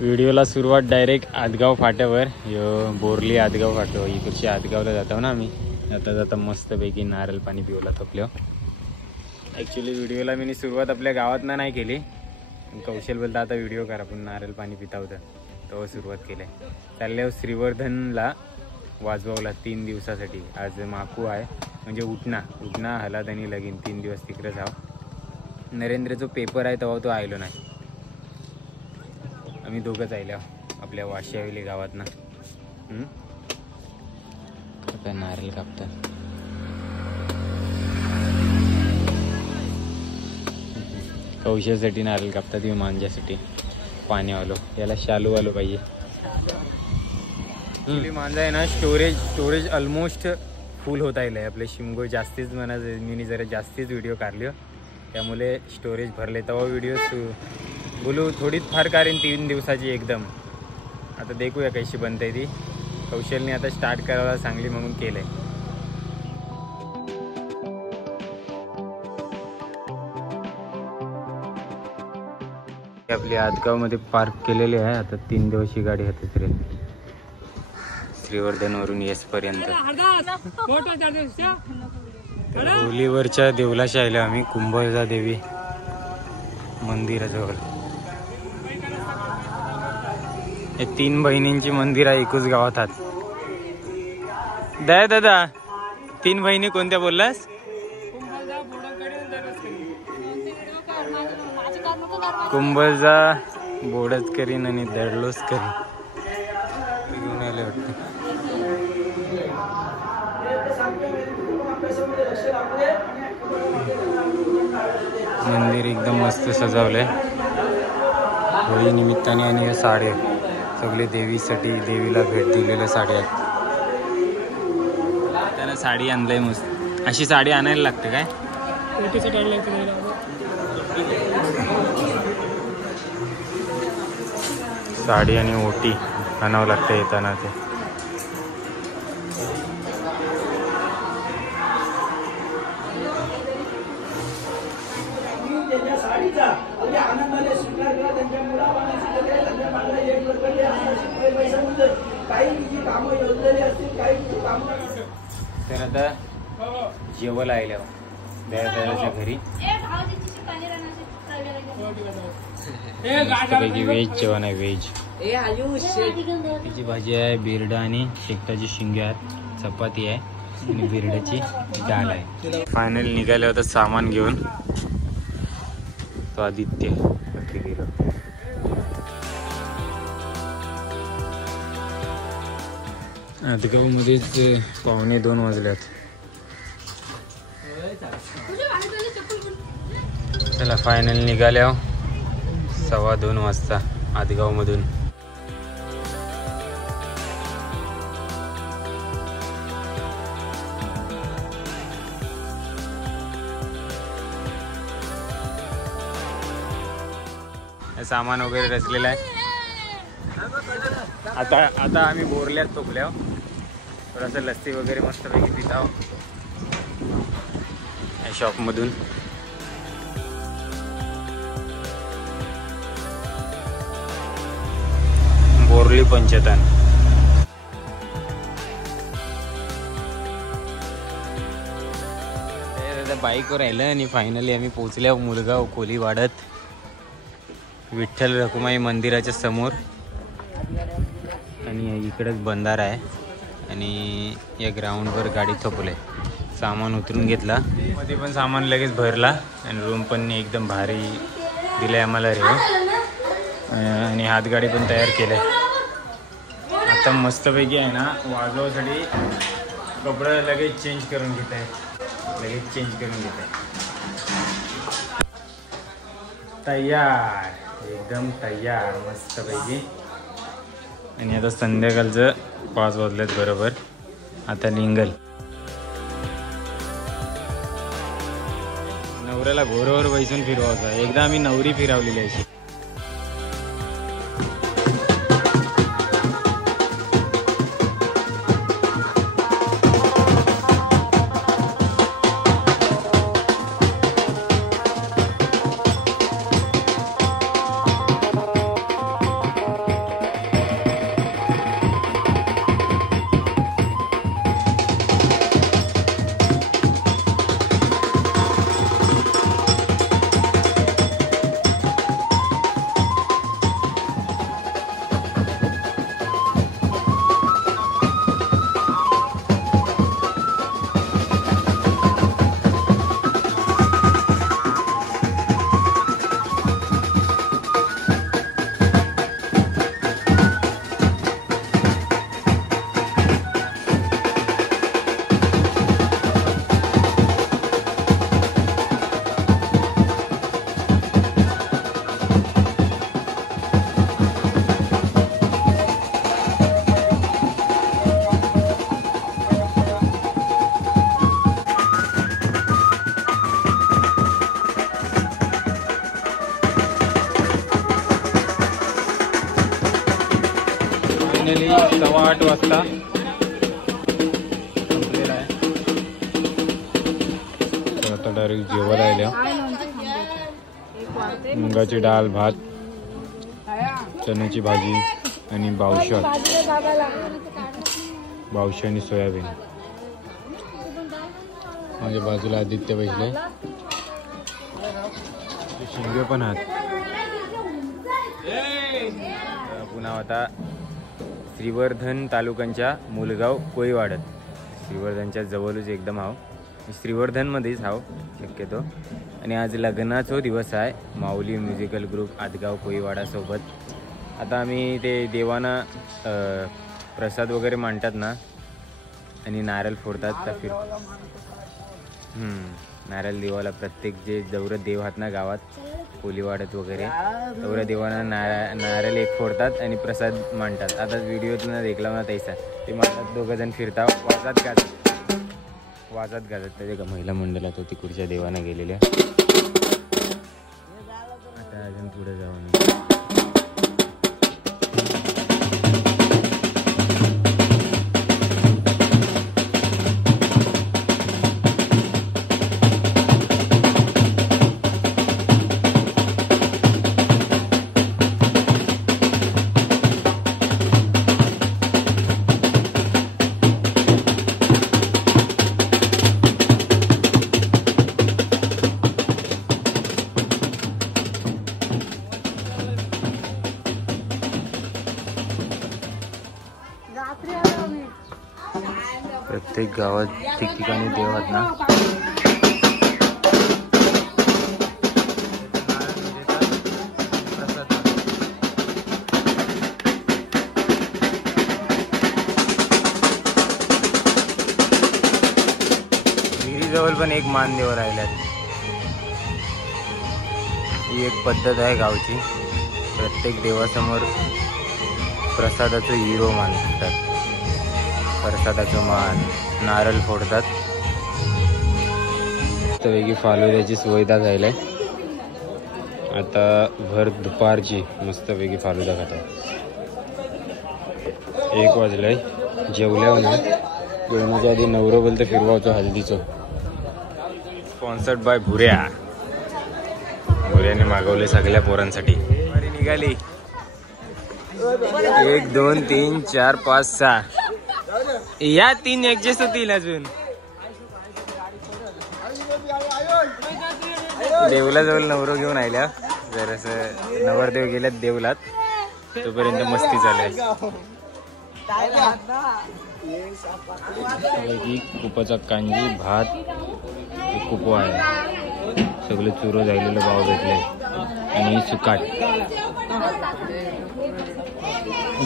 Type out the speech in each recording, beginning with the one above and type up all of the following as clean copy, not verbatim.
व्हिडिओला सुरुवात डायरेक्ट आदगाव फाट्यावर. बोरली आदगाव फाट्यावर इकडची आदगावला जातो ना आम्ही. जाता जाता मस्तपैकी नारळ पाणी पिवला थकलो. ॲक्च्युली व्हिडिओला मी सुरुवात आपल्या गावातनं नाही केली. कौशल बोलता आता व्हिडिओ करा पण नारळ पाणी पिता होतं तेव्हा सुरुवात केली. चालल्यावर श्रीवर्धनला वाजवला 3 दिवसासाठी. आज माकू आहे म्हणजे उठणा हलाद आणि लगीन 3 दिवस तिकडे जाव. नरेंद्रचा पेपर आहे तेव्हा तो आयलो नाही. आम्ही दोघंच आयल्या आपल्या वाशियावेली गावात ना. काय नारळ कापतात. कौशासाठी नारळ कापतात किंवा मांजासाठी. पाणी आलो याला शालू आलो पाहिजे. मांजा आहे ना स्टोरेज ऑलमोस्ट फुल होत आहे. आपले शिमगो जास्तीच म्हणा मी जरा जास्तीच व्हिडिओ काढले त्यामुळे स्टोरेज भरले. तेव्हा व्हिडिओ बोलू थोडीच फार काढेन 3 दिवसाची एकदम. आता देखूया कशी बनते ती. कौशलने आता स्टार्ट करायला सांगली म्हणून केलंय. आपली आदगाव मध्ये पार्क केलेली आहे. आता 3 दिवशी गाडी हातात राहील श्रीवर्धन वरून येसपर्यंत. होलीवरच्या देवलाशी आलो आम्ही कुंभजा देवी मंदिराजवळ. हे 3 बहिणींची मंदिर आहे एकूच गावात आहेत. दादा 3 बहिणी कोणत्या बोललास? कुंभजा बोडचकरीन आणि दडलोसकरी घेऊन आले वाटतं. मंदिर एकदम मस्त सजवलंय होळी निमित्ताने. आणि हे साड्या सगळे देवीसाठी देवीला भेट दिलेल्या साड्या आहेत. त्याला साडी आणलंय मस्त. अशी साडी आणायला लागते काय? साडी आणि ओटी आणावं लागतं येताना. ते तर आता जेवण आल्या दयाच्या घरी. व्हेज जेवण आहे. व्हेज तिची भाजी आहे बिरडा आणि शेकटाची शिंगे आहेत. चपाती आहे आणि बिरड्याची डाळ आहे. फायनल निघाले होतं सामान घेऊन. तो आदित्य आदगाव मध्येच 1:45 वाजल्यात. चला फायनल निघाल्या 2:15 वाजता आदगाव मधून. सामान वगैरे रचलेलं आहे. आता आम्ही बोरल्यात तोपल्या. थोडासा लस्सी वगैरे मस्तपैकी पिता शॉपमधून. बोरली पंचतन. बाईकवर राहिलं आणि फायनली आम्ही पोचल्या मुलगाव कोलीवाड्यात विठ्ठल रखुमाई मंदिराच्या समोर. आणि इकडेच बंधारा आहे आणि या ग्राउंडवर गाडी थोपले. सामान उतरून घेतला. मध्ये पण सामान लगेच भरला आणि रूम पण एकदम भारी दिले आम्हाला रे. आणि हातगाडी पण तयार केले. आता मस्तपैकी आहे ना वाजवासाठी कपडे लगेच चेंज करून घेत आहे. तयार एकदम तयार मस्तपैकी. आणि आता संध्याकाळचं 5 वाजलेत बरोबर. आता निघल. नवऱ्याला घोरावर बैसून फिरवायचा. एकदा आम्ही नवरी फिरवलेली आहे. फायनली 8:15 वाजता संपलेला आहे. तर आता डायरेक्ट जेवायला आल्या. मुगाची डाळ, भात, चण्याची भाजी आणि बावशी आणि सोयाबीन. माझ्या बाजूला आदित्य बसले. शिंगे पण आहेत. पुन्हा आता श्रीवर्धन तालुक्यांच्या मुलगाव कोळीवाडत. श्रीवर्धनच्या जवळच एकदम हाव. श्रीवर्धनमध्येच हाव शक्यतो. आणि आज लग्नाचा दिवस आहे माऊली म्युझिकल ग्रुप आदगाव कोळीवाडासोबत. आता आम्ही ते देवांना प्रसाद वगैरे मांडतात ना आणि नारळ फोडतात. तर नारळ देवाला प्रत्येक जे जेवढं देव आहेत ना गावात कोळीवाडत वगैरे तेवढ्या देवांना नारळ एक फोडतात आणि प्रसाद मांडतात. आता व्हिडिओत ना देखला ना तैसा ते मांडतात. दोघं जण फिरतात वाजत गाजत त्याच्या महिला मंडळात होती खुर्च्या देवाना गेलेल्या. आता अजून पुढे जाऊन प्रत्येक गावात ठिकठिकाणी देव आहेत ना. विहिरीजवळ पण एक मानदेव राहिल्यात. ही एक पद्धत आहे गावची. प्रत्येक देवासमोर प्रसादाचं हिरो मानतात. प्रसादाचं मान नारळ फोडतात. तर वेगळी फालुद्याची सुविधा झाली आहे. आता भर दुपारची मस्त वेगळी फालुदा खातात. 1 वाजलाय. जेवल्यावर ना जेवणाच्या आधी नवरं बोलतं फिरवायचं हल्दीचं. स्पॉन्सर्ड बाय भुऱ्याने मागवले सगळ्या पोरांसाठी. निघाली 1 2 3 4 5 6 या 3 ऍडजस्ट होतील अजून. देवला जवळ नवरो घेऊन आल्या. जरासं नवरदेव गेल्यात देवलात तोपर्यंत मस्ती चालू. कुपाचा कांजी भात कुपो आहे. सगळं चुरो झालेलं भाव भेटले आणि सुकाट.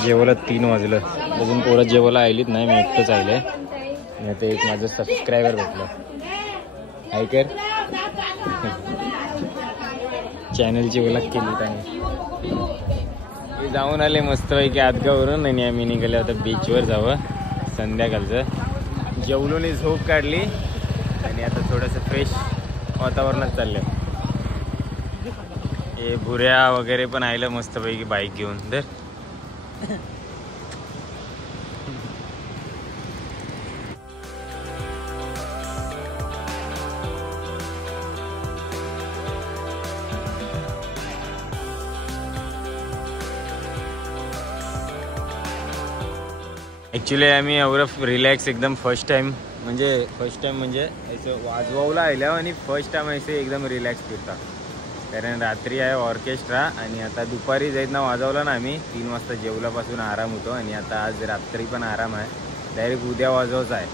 जेवायला 3 वाजलं. अजून पोरं जेवायला आलीच नाही. मी एकटंच आले. आणि आता एक माझं सबस्क्रायबर भेटलं. ऐकर चॅनलची ओळख केली त्याने. जाऊन आले मस्तपैकी आदगावरून आणि आम्ही निघाले आता बीचवर जावं संध्याकाळचं. जेवलोनी झोप काढली आणि आता थोडंसं फ्रेश वातावरणात चाललं. हे भुऱ्या वगैरे पण आलं मस्तपैकी बाईक घेऊन. तर ॲक्च्युली आम्ही एवढं रिलॅक्स एकदम फर्स्ट टाइम म्हणजे असं वाजवावला आल्या आणि फर्स्ट टाइम असे एकदम रिलॅक्स फिरता. कारण रात्री आहे ऑर्केस्ट्रा आणि आता दुपारी जाईत ना वाजवला ना आम्ही 3 वाजता जेवल्यापासून आराम होतो. आणि आता आज रात्री पण आराम आहे. डायरेक्ट उद्या वाजवायचा आहे.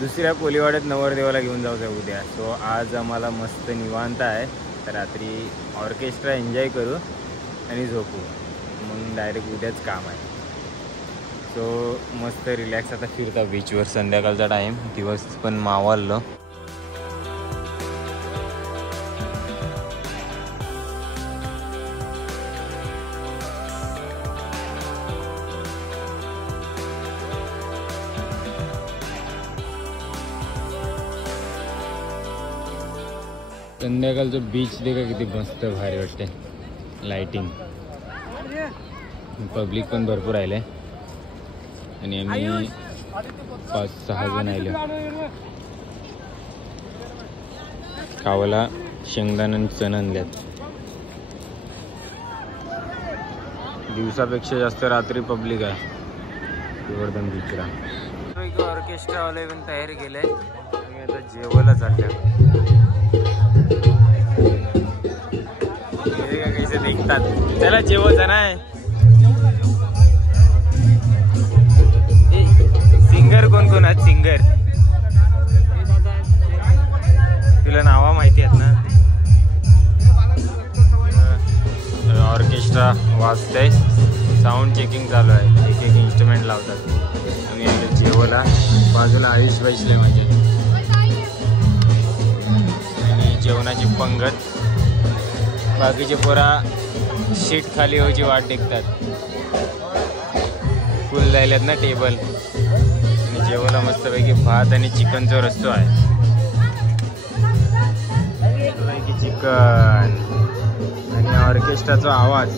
दुसऱ्या कोळीवाड्यात नवरदेवाला घेऊन जायचं आहे उद्या. सो आज आम्हाला मस्त निवांत आहे. तर रात्री ऑर्केस्ट्रा एन्जॉय करू आणि झोपू. मग डायरेक्ट उद्याच काम आहे. सो मस्त रिलॅक्स आता फिरता बीचवर. संध्याकाळचा टाईम. दिवस पण मावळलो. संध्याकाळचं बीच देखा किती मस्त भारी वाटते. लाइटिंग पब्लिक पण भरपूर राहिले आणि आम्ही 5-6 जण राहिले. खावाला शेंगदाणा आणि चण आणल्यात. दिवसापेक्षा जास्त रात्री पब्लिक आहे गोवर्धन बीचला. ऑर्केस्ट्रावाले पण तयारी केली आहे. आम्ही आता जेवायला चालल्या. कैसे देखतात त्याला जेवायचं नाही. सिंगर कोण कोण आहेत सिंगर? तुला नावा माहिती आहेत ना? ऑर्केस्ट्रा वाजतंय. साऊंड चेकिंग चालू आहे. एक एक इन्स्ट्रुमेंट लावतात. आम्ही आता जेवायला. बाजूला आयुष बसले माझे आणि जेवणाची पंगत. बाकीचे पोरा शीट खाली व्हायची वाट देखतात. फुल झालेत ना टेबल. आणि जेवायला मस्तपैकी भात आणि चिकनचा रस्सो आहे. चिकन आणि ऑर्केस्ट्राचा आवाज.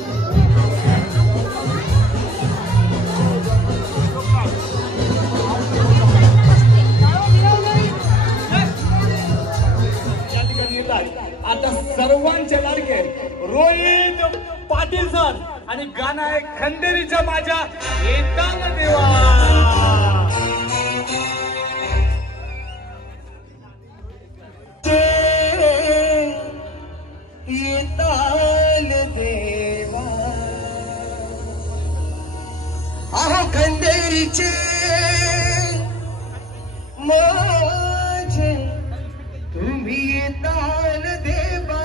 आता सर्वांचे लाडके रोहित पाटील सर आणि गाणं आहे खंडेरीच्या माझ्या येताल देवा. येताल देवा अहो खंडेरीचे माझे तुम्ही येताल देवा.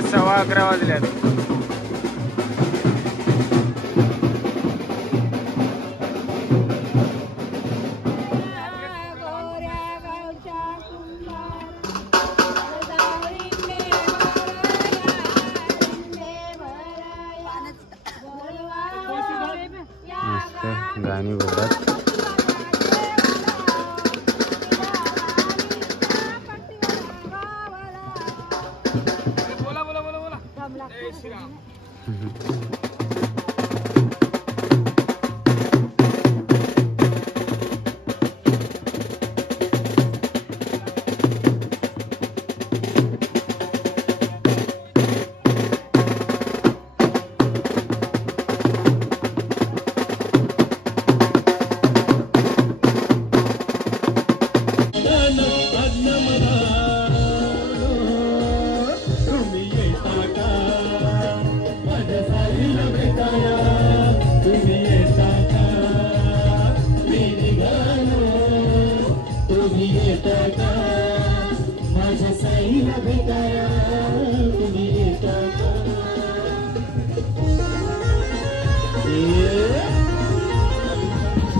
का 11:15 वाजल्यात. मस्त गाणी बोलतात.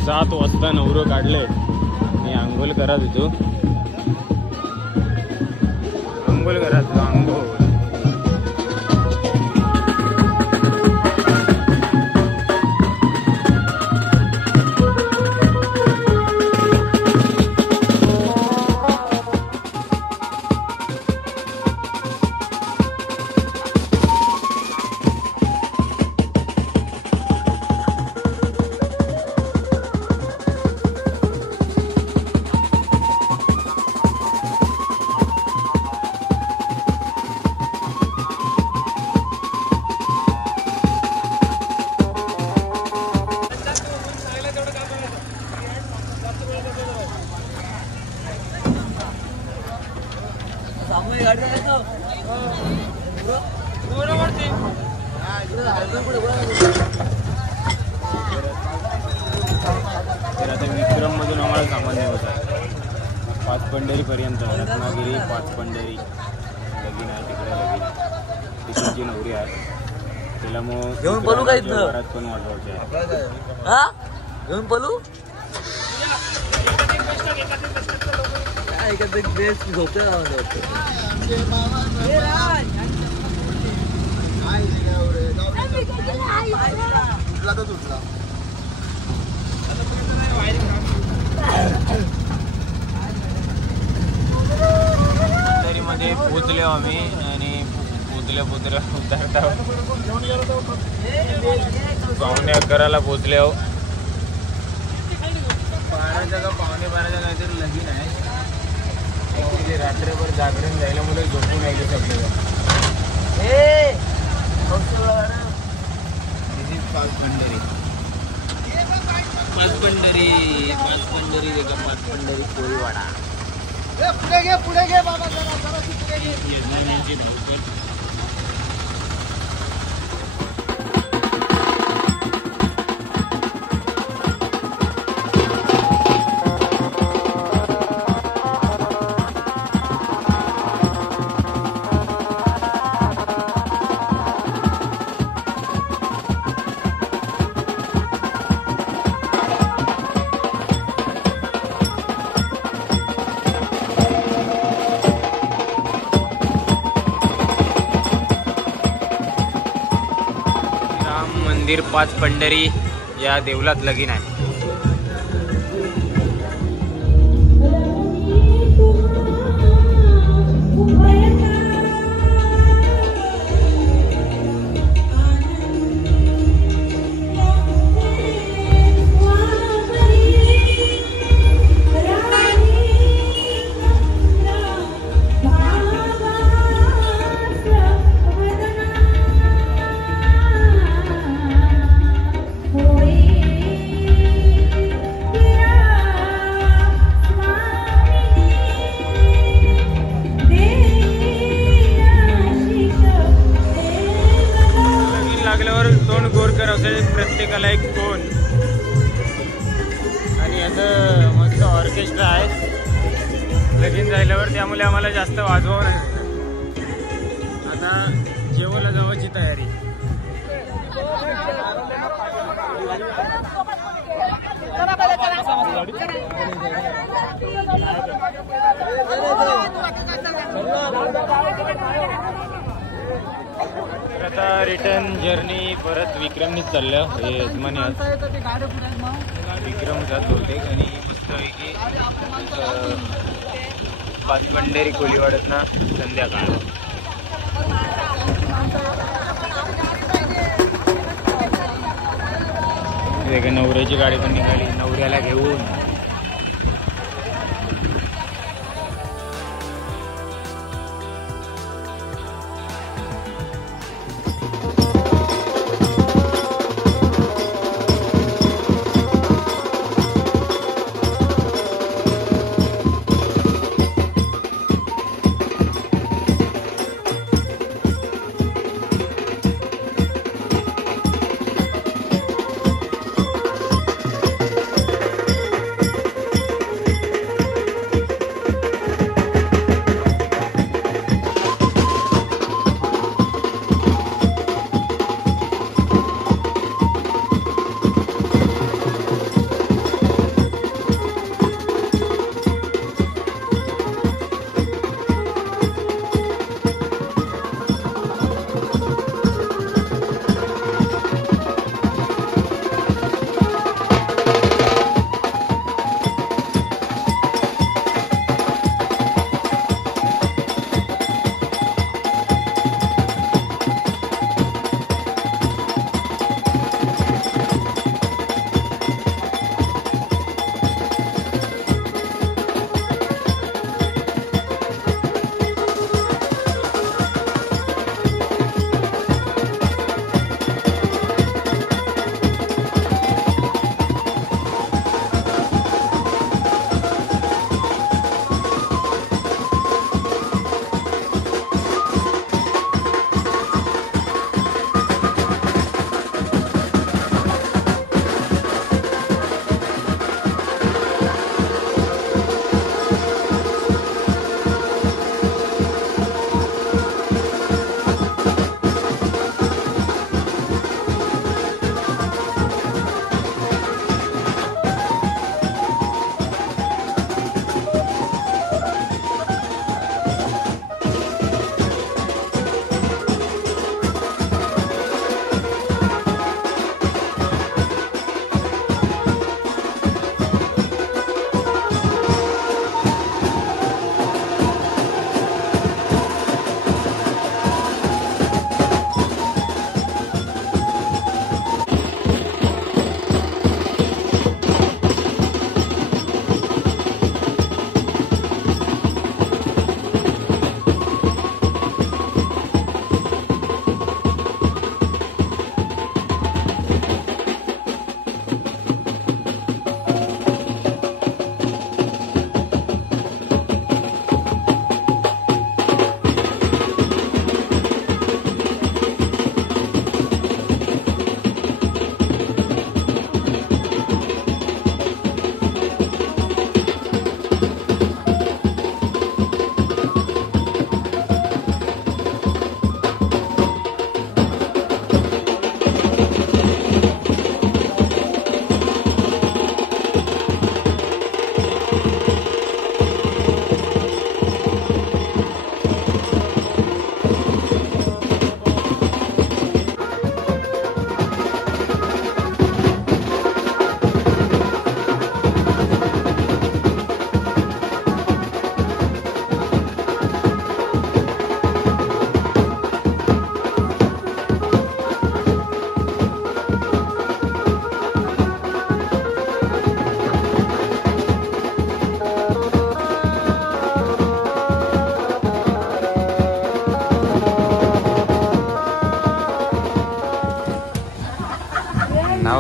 सात वाजता नवरं काढले आणि आंघोळ करत होतो. आंघोळ घरात आंघोळ. तर आता विक्रम मधून आम्हाला सामान न्यायचं आहे. पाचपंढरी पर्यंत. रत्नागिरी पाचपंढरी लगीन आहे तिकडे. लगीन तिकडची नवरी आहे. तिला मग घेऊन पळू का इथनं? घरात पण वाजवायचे आहे. हा घेऊन पळू काय एखाद ड्रेस झोपते मध्ये पोचलो आम्ही आणि पोचल्या उतरता पावणे 11ला पोचले आहो. 12च्या का पावणे 12च्या काहीतरी लगीन आहे. ॲक्च्युली रात्रभर जागरण जायला मुलं झोपून राहिले सगळे. पाचपंढरी देखा पाचपंढरी कोळीवाडा. पुढे घे बाबा जरा पुढे घे. मंदिर पाचपंढरी या देवलात लगीन आहे. प्रत्येकाला एक कोण आणि याचं मस्त ऑर्केस्ट्रा आहे लगीन झाल्यावर, त्यामुळे आम्हाला जास्त वाजवावं नाही. आता जेवायला जवळची तयारी. आता रिटर्न जर्नी परत विक्रमनीच चाललं. हे यजमानी विक्रम जात होते आणि मस्तपैकी पाचपंढरी कोळीवाड्यात ना संध्याकाळ. नवऱ्याची गाडी पण निघाली नवऱ्याला घेऊन.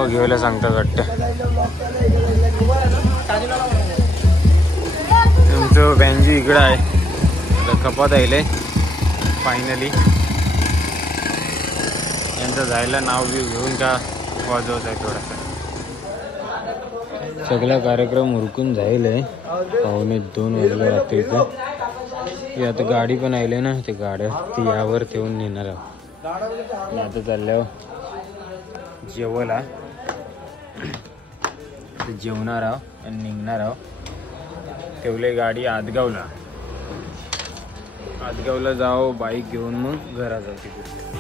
नाव घ्यायला सांगतात वाटतं. तुमचं बँजू इकडं आहे. आता कपात आले फायनली. यांचं जायला नाव बी घेऊन का वाजवत आहे थोडासा. सगळा कार्यक्रम उरकून जाईल आहे. 1:45 वाजले रात्रीचं. ती आता गाडी पण आली ना, ते गाड्या ती यावर ठेवून नेणार आहोत. आता चालल्यावर जेवायला जेवणार आहोत आणि निघणार आहोत. ठेवले गाडी आदगावला जाऊ बाईक घेऊन मग घरा जाऊ तिकडे.